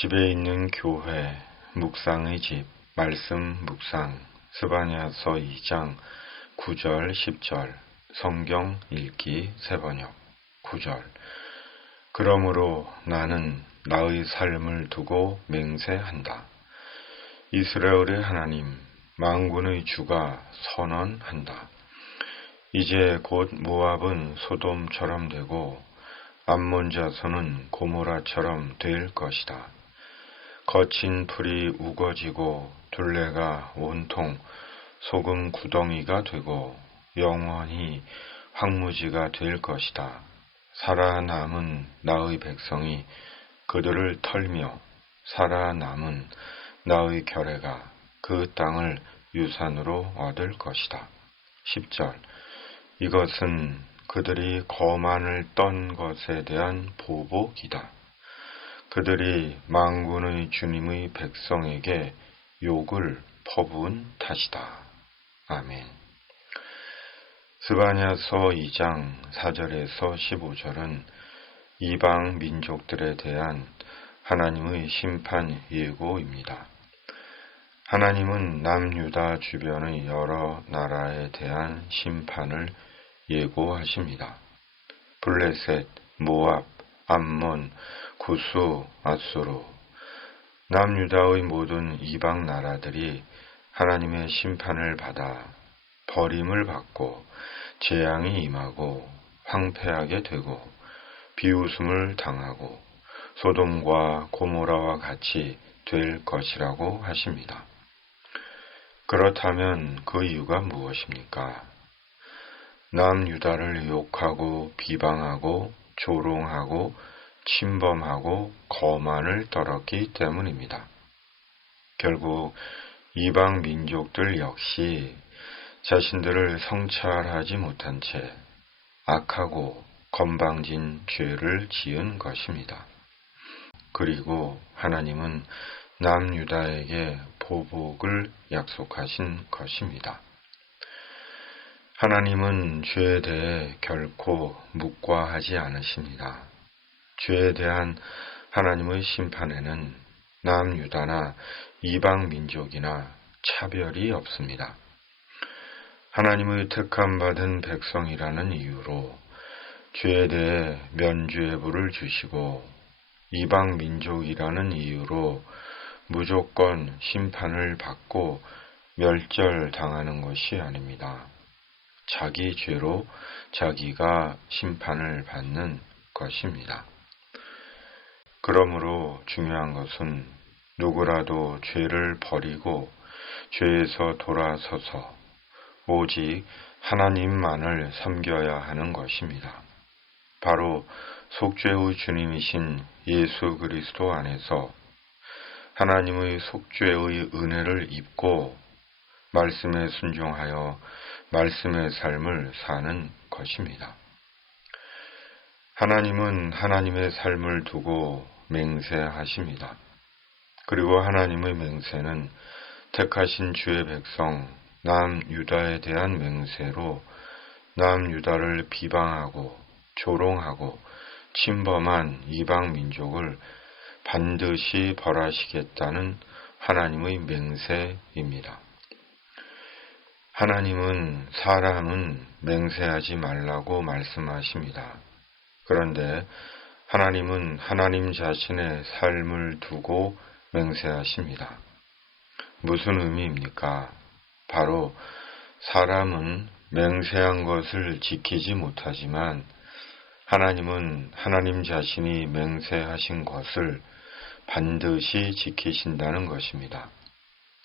집에 있는 교회, 묵상의 집, 말씀 묵상, 스바냐서 2장 9절 10절, 성경 읽기 새번역 9절. 그러므로 나는 나의 삶을 두고 맹세한다. 이스라엘의 하나님, 만군의 주가 선언한다. 이제 곧 모압은 소돔처럼 되고 암몬 자손은 고모라처럼 될 것이다. 거친 풀이 우거지고 둘레가 온통 소금 구덩이가 되고 영원히 황무지가 될 것이다. 살아남은 나의 백성이 그들을 털며 살아남은 나의 결례가 그 땅을 유산으로 얻을 것이다. 10절. 이것은 그들이 거만을 떤 것에 대한 보복이다. 그들이 만군의 주님의 백성에게 욕을 퍼부은 탓이다. 아멘. 스바냐서 2장 4절에서 15절은 이방 민족들에 대한 하나님의 심판 예고입니다. 하나님은 남유다 주변의 여러 나라에 대한 심판을 예고하십니다. 블레셋, 모압, 암몬, 구스, 아수르, 남유다의 모든 이방 나라들이 하나님의 심판을 받아 버림을 받고 재앙이 임하고 황폐하게 되고 비웃음을 당하고 소돔과 고모라와 같이 될 것이라고 하십니다. 그렇다면 그 이유가 무엇입니까? 남유다를 욕하고 비방하고 조롱하고 침범하고 거만을 떨었기 때문입니다. 결국 이방 민족들 역시 자신들을 성찰하지 못한 채 악하고 건방진 죄를 지은 것입니다. 그리고 하나님은 남유다에게 보복을 약속하신 것입니다. 하나님은 죄에 대해 결코 묵과하지 않으십니다. 죄에 대한 하나님의 심판에는 남유다나 이방 민족이나 차별이 없습니다. 하나님의 택함받은 백성이라는 이유로 죄에 대해 면죄부를 주시고 이방 민족이라는 이유로 무조건 심판을 받고 멸절당하는 것이 아닙니다. 자기 죄로 자기가 심판을 받는 것입니다. 그러므로 중요한 것은 누구라도 죄를 버리고 죄에서 돌아서서 오직 하나님만을 섬겨야 하는 것입니다. 바로 속죄의 주님이신 예수 그리스도 안에서 하나님의 속죄의 은혜를 입고 말씀에 순종하여 말씀의 삶을 사는 것입니다. 하나님은 하나님의 삶을 두고 맹세하십니다. 그리고 하나님의 맹세는 택하신 주의 백성 남유다에 대한 맹세로 남유다를 비방하고 조롱하고 침범한 이방 민족을 반드시 벌하시겠다는 하나님의 맹세입니다. 하나님은 사람은 맹세하지 말라고 말씀하십니다. 그런데 하나님은 하나님 자신의 삶을 두고 맹세하십니다. 무슨 의미입니까? 바로 사람은 맹세한 것을 지키지 못하지만 하나님은 하나님 자신이 맹세하신 것을 반드시 지키신다는 것입니다.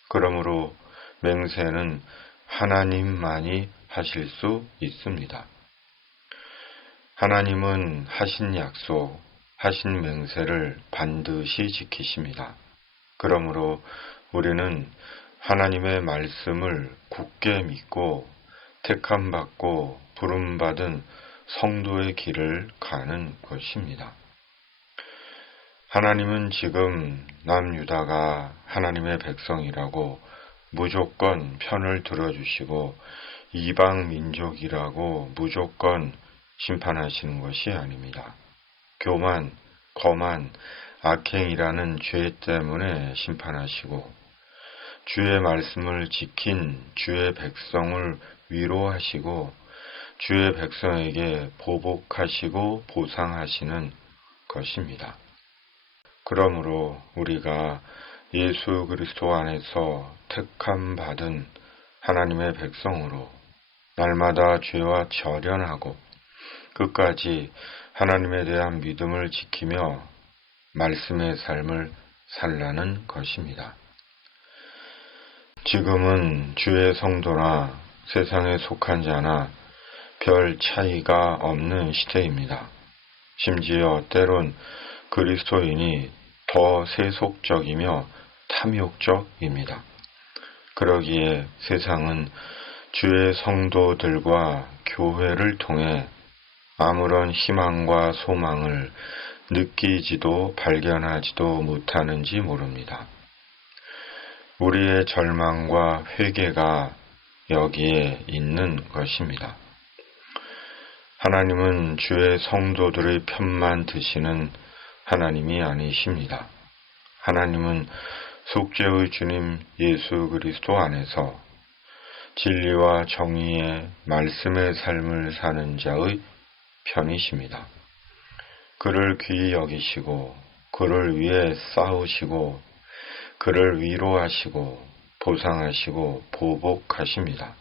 그러므로 맹세는 하나님만이 하실 수 있습니다. 하나님은 하신 약속, 하신 맹세를 반드시 지키십니다. 그러므로 우리는 하나님의 말씀을 굳게 믿고 택함받고 부름받은 성도의 길을 가는 것입니다. 하나님은 지금 남유다가 하나님의 백성이라고 무조건 편을 들어주시고 이방 민족이라고 무조건 심판하시는 것이 아닙니다. 교만, 거만, 악행이라는 죄 때문에 심판하시고 주의 말씀을 지킨 주의 백성을 위로하시고 주의 백성에게 보복하시고 보상하시는 것입니다. 그러므로 우리가 예수 그리스도 안에서 택함 받은 하나님의 백성으로 날마다 죄와 절연하고 끝까지 하나님에 대한 믿음을 지키며 말씀의 삶을 살라는 것입니다. 지금은 주의 성도나 세상에 속한 자나 별 차이가 없는 시대입니다. 심지어 때론 그리스도인이 더 세속적이며 탐욕적입니다. 그러기에 세상은 주의 성도들과 교회를 통해 아무런 희망과 소망을 느끼지도 발견하지도 못하는지 모릅니다. 우리의 절망과 회개가 여기에 있는 것입니다. 하나님은 주의 성도들의 편만 드시는 하나님이 아니십니다. 하나님은 속죄의 주님 예수 그리스도 안에서 진리와 정의의 말씀의 삶을 사는 자의 편이십니다. 그를 귀히 여기시고 그를 위해 싸우시고 그를 위로하시고 보상하시고 보복하십니다.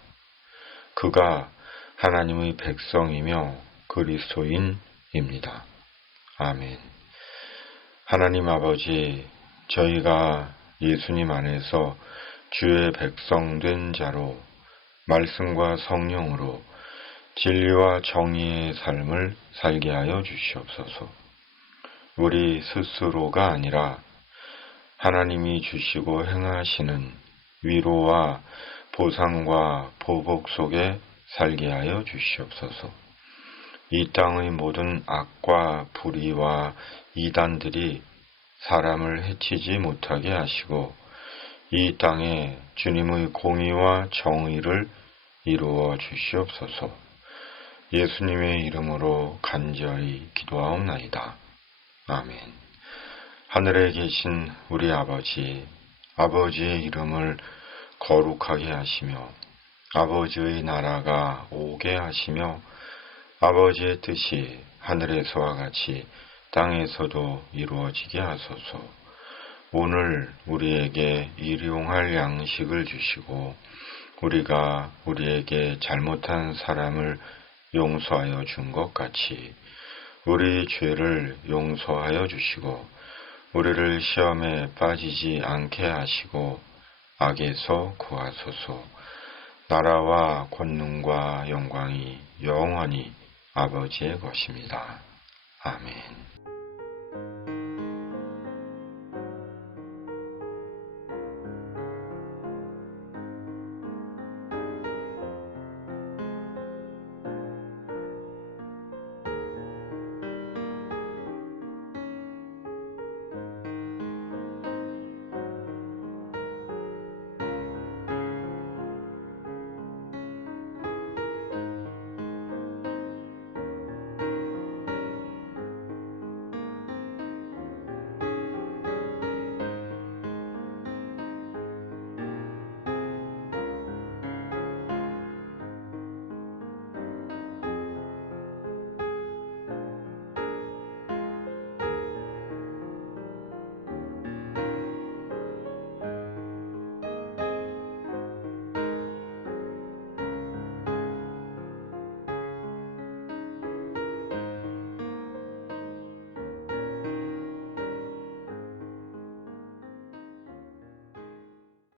그가 하나님의 백성이며 그리스도인입니다. 아멘. 하나님 아버지, 저희가 예수님 안에서 주의 백성 된 자로 말씀과 성령으로 진리와 정의의 삶을 살게 하여 주시옵소서. 우리 스스로가 아니라 하나님이 주시고 행하시는 위로와 보상과 보복 속에 살게 하여 주시옵소서. 이 땅의 모든 악과 불의와 이단들이 사람을 해치지 못하게 하시고 이 땅에 주님의 공의와 정의를 이루어 주시옵소서. 예수님의 이름으로 간절히 기도하옵나이다. 아멘. 하늘에 계신 우리 아버지, 아버지의 이름을 거룩하게 하시며 아버지의 나라가 오게 하시며 아버지의 뜻이 하늘에서와 같이 땅에서도 이루어지게 하소서. 오늘 우리에게 일용할 양식을 주시고 우리가 우리에게 잘못한 사람을 용서하여 준 것 같이 우리 죄를 용서하여 주시고 우리를 시험에 빠지지 않게 하시고 악에서 구하소서. 나라와 권능과 영광이 영원히 아버지의 것입니다. 아멘.